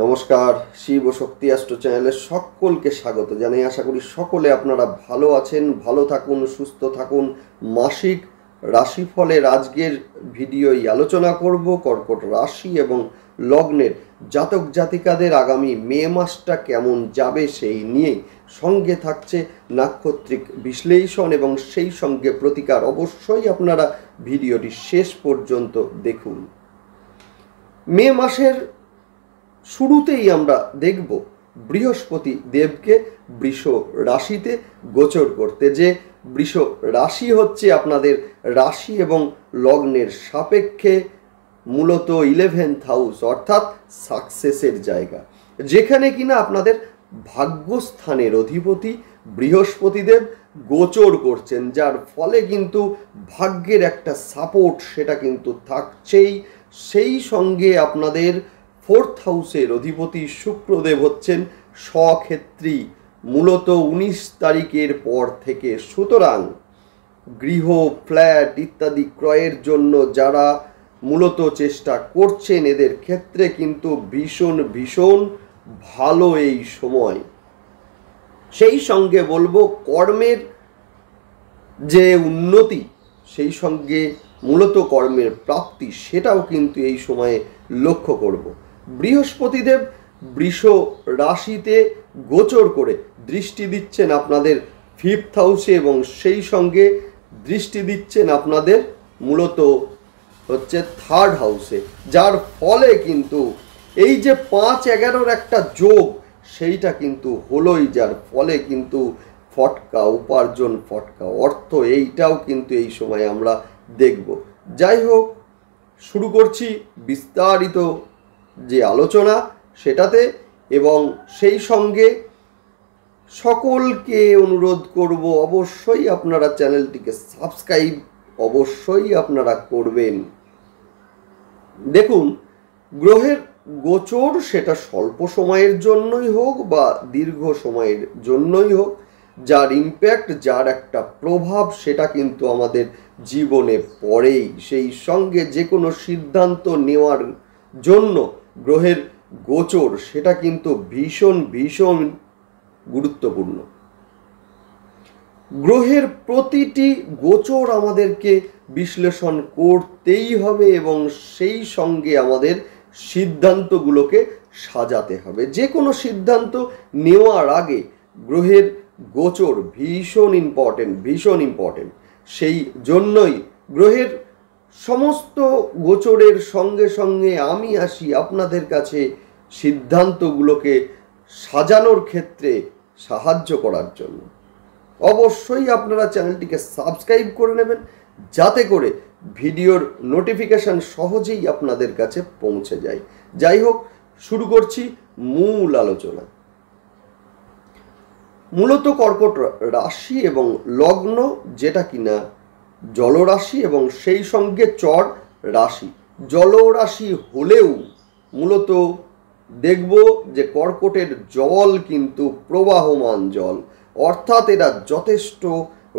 নমস্কার, শিব ও শক্তি অ্যাস্ট্রো চ্যানেলে সকলকে স্বাগত জানাই। আশা করি সকলে আপনারা ভালো আছেন, ভালো থাকুন, সুস্থ থাকুন। মাসিক রাশিফলের আজকের ভিডিওই আলোচনা করব কর্কট রাশি এবং লগ্নের জাতক জাতিকাদের আগামী মে মাসটা কেমন যাবে সেই নিয়েই। সঙ্গে থাকছে নাক্ষত্রিক বিশ্লেষণ এবং সেই সঙ্গে প্রতিকার। অবশ্যই আপনারা ভিডিওটি শেষ পর্যন্ত দেখুন। মে মাসের শুরুতেই আমরা দেখব বৃহস্পতি দেবকে বৃষ রাশিতে গোচর করতে। যে বৃষ রাশি হচ্ছে আপনাদের রাশি এবং লগ্নের সাপেক্ষে মূলত 11th হাউস, অর্থাৎ সাকসেসের জায়গা, যেখানে কিনা আপনাদের ভাগ্যস্থানের অধিপতি বৃহস্পতিদেব গোচর করছেন, যার ফলে কিন্তু ভাগ্যের একটা সাপোর্ট সেটা কিন্তু থাকছেই। সেই সঙ্গে আপনাদের 4th হাউসের অধিপতি শুক্রদেব হচ্ছেন স্বক্ষেত্রী মূলত 19 তারিখের পর থেকে। সুতরাং গৃহ, ফ্ল্যাট ইত্যাদি ক্রয়ের জন্য যারা মূলত চেষ্টা করছেন, এদের ক্ষেত্রে কিন্তু ভীষণ ভীষণ ভালো এই সময়। সেই সঙ্গে বলবো কর্মের যে উন্নতি, সেই সঙ্গে মূলত কর্মের প্রাপ্তি, সেটাও কিন্তু এই সময়ে লক্ষ্য করব। বৃহস্পতিদেব বৃষ রাশিতে গোচর করে দৃষ্টি দিচ্ছেন আপনাদের 5th হাউসে এবং সেই সঙ্গে দৃষ্টি দিচ্ছেন আপনাদের মূলত হচ্ছে 3rd হাউসে, যার ফলে কিন্তু এই যে 5-11 একটা যোগ সেইটা কিন্তু হলোই, যার ফলে কিন্তু ফটকা উপার্জন, ফটকা অর্থ, এইটাও কিন্তু এই সময় আমরা দেখব। যাই হোক, শুরু করছি বিস্তারিত যে আলোচনা সেটাতে, এবং সেই সঙ্গে সকলকে অনুরোধ করব অবশ্যই আপনারা চ্যানেলটিকে সাবস্ক্রাইব অবশ্যই আপনারা করবেন। দেখুন, গ্রহের গোচর সেটা স্বল্প সময়ের জন্যই হোক বা দীর্ঘ সময়ের জন্যই হোক, যার ইম্প্যাক্ট, যার একটা প্রভাব সেটা কিন্তু আমাদের জীবনে পড়েই। সেই সঙ্গে যে কোনো সিদ্ধান্ত নেওয়ার জন্য গ্রহের গোচর সেটা কিন্তু ভীষণ ভীষণ গুরুত্বপূর্ণ। গ্রহের প্রতিটি গোচর আমাদেরকে বিশ্লেষণ করতেই হবে এবং সেই সঙ্গে আমাদের সিদ্ধান্তগুলোকে সাজাতে হবে। যে কোনো সিদ্ধান্ত নেওয়ার আগে গ্রহের গোচর ভীষণ ইম্পর্টেন্ট। সেই জন্যই গ্রহের সমস্ত গোচরের সঙ্গে সঙ্গে আমি আসি আপনাদের কাছে সিদ্ধান্তগুলোকে সাজানোর ক্ষেত্রে সাহায্য করার জন্য। অবশ্যই আপনারা চ্যানেলটিকে সাবস্ক্রাইব করে নেবেন, যাতে করে ভিডিওর নোটিফিকেশন সহজেই আপনাদের কাছে পৌঁছে যায়। যাই হোক, শুরু করছি মূল আলোচনা। মূলত কর্কট রাশি এবং লগ্ন, যেটা কিনা জলরাশি এবং সেই সঙ্গে চর রাশি। জলরাশি হলেও মূলত দেখব যে কর্কটের জল কিন্তু প্রবাহমান জল, অর্থাৎ এরা যথেষ্ট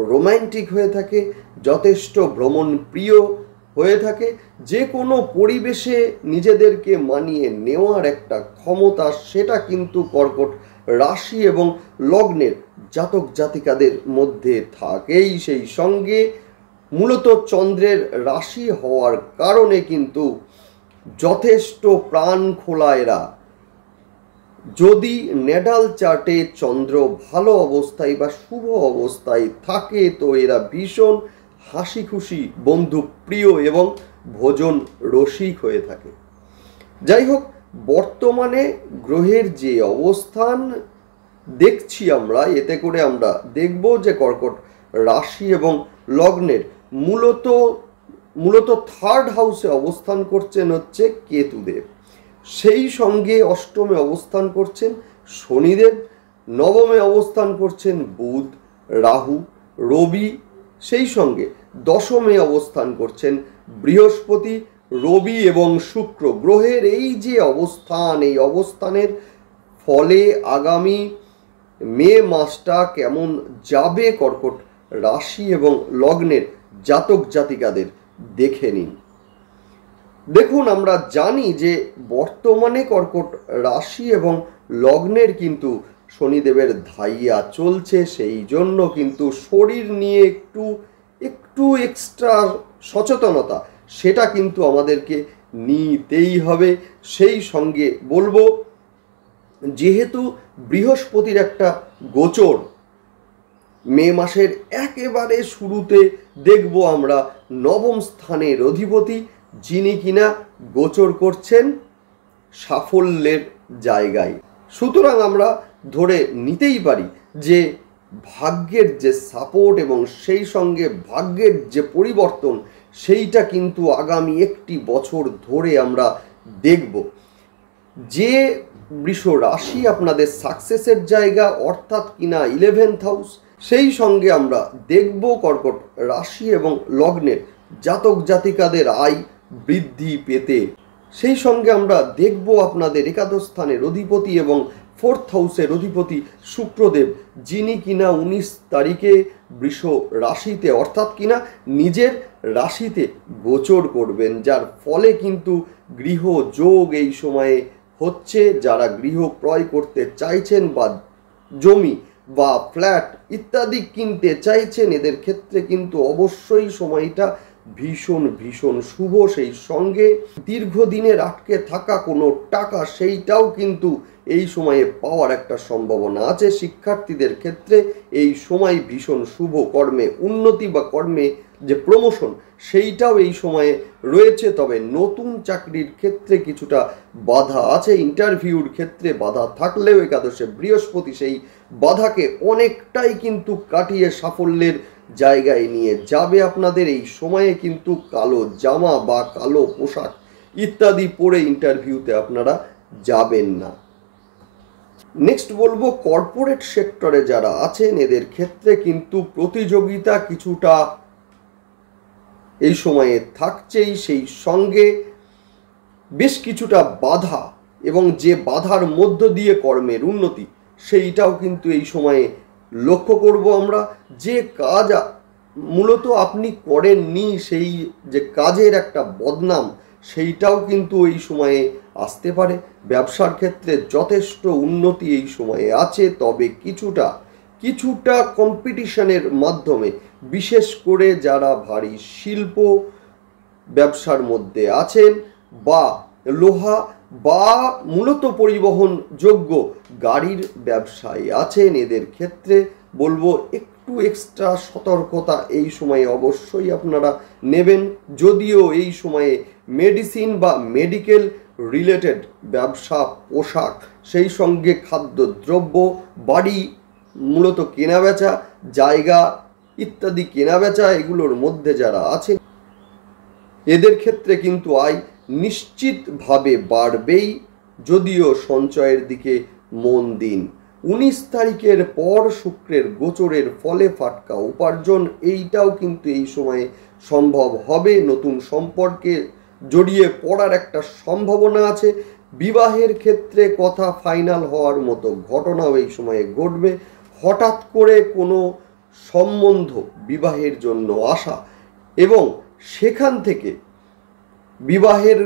রোম্যান্টিক হয়ে থাকে, যথেষ্ট ভ্রমণ প্রিয় হয়ে থাকে। যে কোনো পরিবেশে নিজেদেরকে মানিয়ে নেওয়ার একটা ক্ষমতা সেটা কিন্তু কর্কট রাশি এবং লগ্নের জাতক জাতিকাদের মধ্যে থাকেই। সেই সঙ্গে মূলত চন্দ্রের রাশি হওয়ার কারণে কিন্তু যথেষ্ট প্রাণ খোলা এরা। যদি নেডাল চার্টে চন্দ্র ভালো অবস্থায় বা শুভ অবস্থায় থাকে, তো এরা ভীষণ হাসি খুশি, বন্ধু প্রিয় এবং ভোজন রসিক হয়ে থাকে। যাই হোক, বর্তমানে গ্রহের যে অবস্থান দেখছি আমরা, এতে করে আমরা দেখব যে কর্কট রাশি এবং লগ্নের মূলত 3rd হাউসে অবস্থান করছেন হচ্ছে কেতুদেব, সেই সঙ্গে 8মে অবস্থান করছেন শনিদেব, 9মে অবস্থান করছেন বুধ, রাহু, রবি, সেই সঙ্গে 10মে অবস্থান করছেন বৃহস্পতি, রবি এবং শুক্র। গ্রহের এই যে অবস্থান, এই অবস্থানের ফলে আগামী মে মাসটা কেমন যাবে কর্কট রাশি এবং লগ্নের জাতক জাতিকাদের দেখে নিন। দেখুন, আমরা জানি যে বর্তমানে কর্কট রাশি এবং লগ্নের কিন্তু শনিদেবের ধাইয়া চলছে, সেই জন্য কিন্তু শরীর নিয়ে একটু একটু এক্সট্রা সচেতনতা সেটা কিন্তু আমাদেরকে নিতেই হবে। সেই সঙ্গে বলবো, যেহেতু বৃহস্পতির একটা গোচর মে মাসের একেবারে শুরুতে দেখব আমরা নবম স্থানের অধিপতি, যিনি কিনা গোচর করছেন সাফল্যের জায়গায়। সুতরাং আমরা ধরে নিতেই পারি যে ভাগ্যের যে সাপোর্ট এবং সেই সঙ্গে ভাগ্যের যে পরিবর্তন, সেইটা কিন্তু আগামী একটি বছর ধরে আমরা দেখব। যে বৃষ রাশি আপনাদের সাকসেসের জায়গা, অর্থাৎ কিনা 11th হাউস, সেই সঙ্গে আমরা দেখব কর্কট রাশি এবং লগ্নের জাতক জাতিকাদের আয় বৃদ্ধি পেতে। সেই সঙ্গে আমরা দেখব আপনাদের একাদশ স্থানের অধিপতি এবং 4th হাউসের অধিপতি শুক্রদেব, যিনি কিনা 19 তারিখে বৃষ রাশিতে অর্থাৎ কিনা নিজের রাশিতে গোচর করবেন, যার ফলে কিন্তু গৃহ যোগ এই সময়ে হচ্ছে। যারা গৃহ ক্রয় করতে চাইছেন বা জমি বা ফ্ল্যাট ইত্যাদি কিনতে চাইছেন, এদের ক্ষেত্রে কিন্তু অবশ্যই সময়টা ভীষণ ভীষণ শুভ। সেই সঙ্গে দীর্ঘদিনের আটকে থাকা কোনো টাকা, সেইটাও কিন্তু এই সময়ে পাওয়ার একটা সম্ভাবনা আছে। শিক্ষার্থীদের ক্ষেত্রে এই সময় ভীষণ শুভ, কর্মে উন্নতি বা কর্মে যে প্রমোশন সেইটাও এই সময়ে রয়েছে। তবে নতুন চাকরির ক্ষেত্রে কিছুটা বাধা আছে, ইন্টারভিউর ক্ষেত্রে বাধা থাকলেও একাদশে বৃহস্পতি সেই বাধাকে অনেকটাই কিন্তু কাটিয়ে সাফল্যের জায়গায় নিয়ে যাবে আপনাদের। এই সময়ে কিন্তু কালো জামা বা কালো পোশাক ইত্যাদি পরে ইন্টারভিউতে আপনারা যাবেন না। নেক্সট বলবো, কর্পোরেট সেক্টরে যারা আছেন এদের ক্ষেত্রে কিন্তু প্রতিযোগিতা কিছুটা এই সময়ে থাকছেই, সেই সঙ্গে বেশ কিছুটা বাধা এবং যে বাধার মধ্য দিয়ে কর্মের উন্নতি সেইটাও কিন্তু এই সময়ে লক্ষ্য করব আমরা। যে কাজ মূলত আপনি করেননি, সেই যে কাজের একটা বদনাম সেইটাও কিন্তু এই সময়ে আসতে পারে। ব্যবসার ক্ষেত্রে যথেষ্ট উন্নতি এই সময়ে আছে, তবে কিছুটা কম্পিটিশনের মাধ্যমে, বিশেষ করে যারা ভারী শিল্প ব্যবসার মধ্যে আছেন বা লোহা বা মূলত পরিবহন যোগ্য গাড়ির ব্যবসায় আছেন, এদের ক্ষেত্রে বলবো একটু এক্সট্রা সতর্কতা এই সময়ে অবশ্যই আপনারা নেবেন। যদিও এই সময়ে মেডিসিন বা মেডিকেল রিলেটেড ব্যবসা, পোশাক, সেই সঙ্গে খাদ্যদ্রব্য, বাড়ি মূলত কেনাবেচা, জায়গা ইত্যাদি কেনাবেচা, এগুলোর মধ্যে যারা আছেন এদের ক্ষেত্রে কিন্তু আয় নিশ্চিতভাবে বাড়বেই, যদিও সঞ্চয়ের দিকে মন দিন। 19 তারিখের পর শুক্রের গোচরের ফলে ফাটকা উপার্জন এইটাও কিন্তু এই সময়ে সম্ভব হবে। নতুন সম্পর্কে জড়িয়ে পড়ার একটা সম্ভাবনা আছে। বিবাহের ক্ষেত্রে কথা ফাইনাল হওয়ার মতো ঘটনাও এই সময়ে ঘটবে। হঠাৎ করে কোনো সম্বন্ধ বিবাহের জন্য আসা এবং সেখান থেকে বিবাহের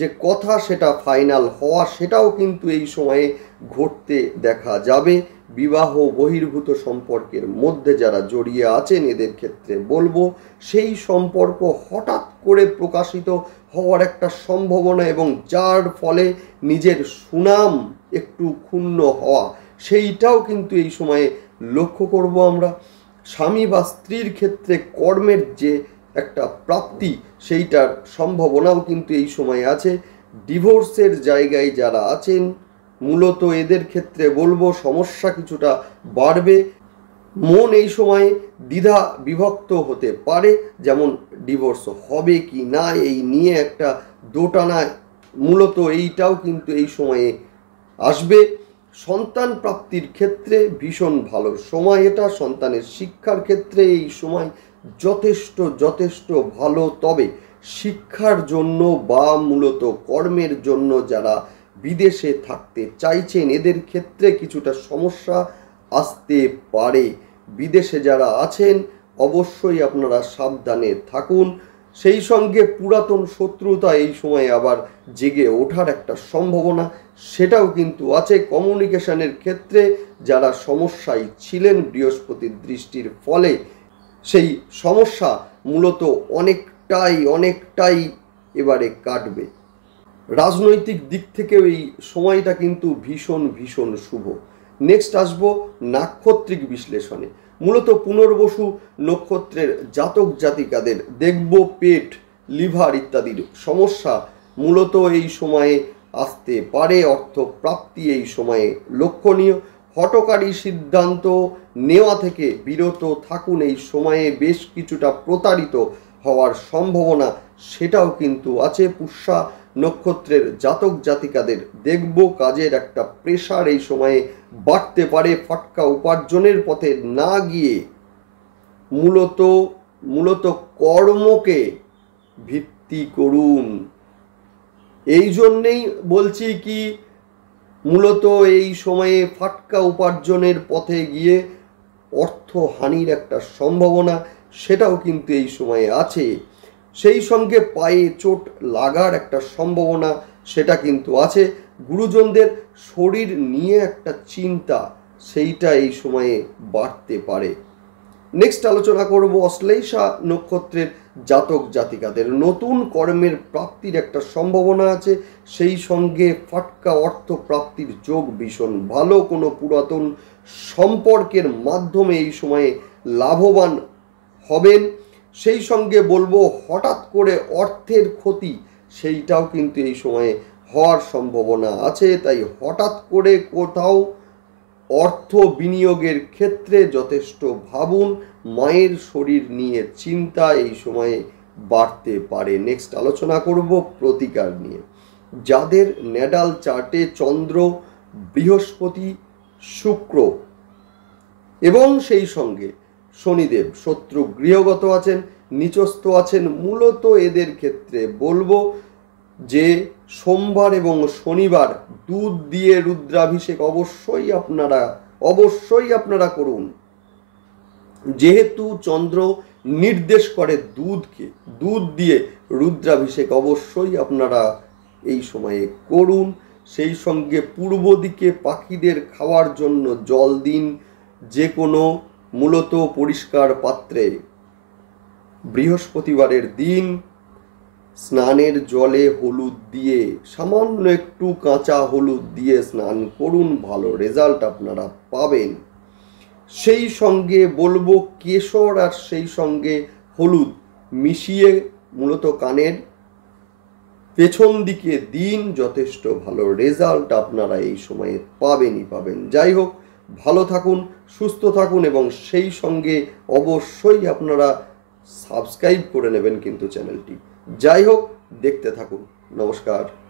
যে কথা সেটা ফাইনাল হওয়া, সেটাও কিন্তু এই সময়ে ঘটতে দেখা যাবে। বিবাহ বহির্ভূত সম্পর্কের মধ্যে যারা জড়িয়ে আছেন এদের ক্ষেত্রে বলবো, সেই সম্পর্ক হঠাৎ করে প্রকাশিত হওয়ার একটা সম্ভাবনা এবং যার ফলে নিজের সুনাম একটু ক্ষুণ্ণ হওয়া, সেইটাও কিন্তু এই সময়ে লক্ষ্য করব আমরা। স্বামী বা স্ত্রীর ক্ষেত্রে কর্মের যে একটা প্রাপ্তি, সেইটার সম্ভাবনাও কিন্তু এই সময় আছে। ডিভোর্সের জায়গায় যারা আছেন মূলত এদের ক্ষেত্রে বলবো সমস্যা কিছুটা বাড়বে। মন এই সময়ে দ্বিধা বিভক্ত হতে পারে, যেমন ডিভোর্স হবে কি না এই নিয়ে একটা দোটানা মূলত এইটাও কিন্তু এই সময়ে আসবে। সন্তান প্রাপ্তির ক্ষেত্রে ভীষণ ভালো সময় এটা। সন্তানের শিক্ষার ক্ষেত্রে এই সময় যথেষ্ট ভালো। তবে শিক্ষার জন্য বা মূলত কর্মের জন্য যারা বিদেশে থাকতে চাইছেন এদের ক্ষেত্রে কিছুটা সমস্যা আসতে পারে। বিদেশে যারা আছেন অবশ্যই আপনারা সাবধানে থাকুন। সেই সঙ্গে পুরাতন শত্রুতা এই সময়ে আবার জেগে ওঠার একটা সম্ভাবনা সেটাও কিন্তু আছে। কমিউনিকেশনের ক্ষেত্রে যারা সমস্যায় ছিলেন বৃহস্পতির দৃষ্টির ফলে সেই সমস্যা মূলত অনেকটাই এবারে কাটবে। রাজনৈতিক দিক থেকেও এই সময়টা কিন্তু ভীষণ শুভ। নেক্সট আসবো নাক্ষত্রিক বিশ্লেষণে। মূলত পুনর্বসু নক্ষত্রের জাতক জাতিকাদের দেখব পেট, লিভার ইত্যাদির সমস্যা মূলত এই সময়ে আসতে পারে। অর্থ প্রাপ্তি এই সময়ে লক্ষণীয়। হঠকারী সিদ্ধান্ত নেওয়া থেকে বিরত থাকুন। এই সময়ে বেশ কিছুটা প্রতারিত হওয়ার সম্ভাবনা সেটাও কিন্তু আছে। পুষ্যা নক্ষত্রের জাতক জাতিকাদের দেখব কাজের একটা প্রেশার এই সময়ে বাড়তে পারে। ফাটকা উপার্জনের পথে না গিয়ে মূলত কর্মকে ভিত্তি করুন। এই জন্যেই বলছি কি, মূলত এই সময়ে ফাটকা উপার্জনের পথে গিয়ে অর্থহানির একটা সম্ভাবনা সেটাও কিন্তু এই সময়ে আছে। সেই সঙ্গে পায়ে চোট লাগার একটা সম্ভাবনা সেটা কিন্তু আছে। গুরুজনদের শরীর নিয়ে একটা চিন্তা সেইটা এই সময়ে বাড়তে পারে। নেক্সট আলোচনা করব অশ্লেষা নক্ষত্রের জাতক জাতিকাদের। নতুন কর্মের প্রাপ্তির একটা সম্ভাবনা আছে। সেই সঙ্গে ফাটকা অর্থ প্রাপ্তির যোগ ভীষণ ভালো। কোনো পুরাতন সম্পর্কের মাধ্যমে এই সময়ে লাভবান হবেন। সেই সঙ্গে বলবো হঠাৎ করে অর্থের ক্ষতি সেইটাও কিন্তু এই সময়ে হওয়ার সম্ভাবনা আছে। তাই হঠাৎ করে কোথাও অর্থ বিনিয়োগের ক্ষেত্রে যথেষ্ট ভাবুন। মায়ের শরীর নিয়ে চিন্তা এই সময়ে বাড়তে পারে। নেক্সট আলোচনা করব প্রতিকার নিয়ে। যাদের ন্যাটাল চার্টে চন্দ্র, বৃহস্পতি, শুক্র এবং সেই সঙ্গে শনিদেব শত্রু গৃহগত আছেন, নিচস্থ আছেন, মূলত এদের ক্ষেত্রে বলবো যে সোমবার এবং শনিবার দুধ দিয়ে রুদ্রাভিষেক অবশ্যই আপনারা করুন। যেহেতু চন্দ্র নির্দেশ করে দুধকে, দুধ দিয়ে রুদ্রাভিষেক অবশ্যই আপনারা এই সময়ে করুন। সেই সঙ্গে পূর্ব দিকে পাখিদের খাওয়ার জন্য জল দিন। যে কোনো মূলত পরিষ্কার পাত্রে বৃহস্পতিবারের দিন স্নানের জলে হলুদ দিয়ে, সামান্য একটু কাঁচা হলুদ দিয়ে স্নান করুন, ভালো রেজাল্ট আপনারা পাবেন। সেই সঙ্গে বলবো কেশর আর সেই সঙ্গে হলুদ মিশিয়ে মূলত কানের পেছন দিকে দিন, যথেষ্ট ভালো রেজাল্ট আপনারা এই সময়ে পাবেন। যাই হোক, ভালো থাকুন, সুস্থ থাকুন এবং সেই সঙ্গে অবশ্যই আপনারা সাবস্ক্রাইব করে নেবেন কিন্তু চ্যানেলটি। যাই হোক, দেখতে থাকুন। নমস্কার।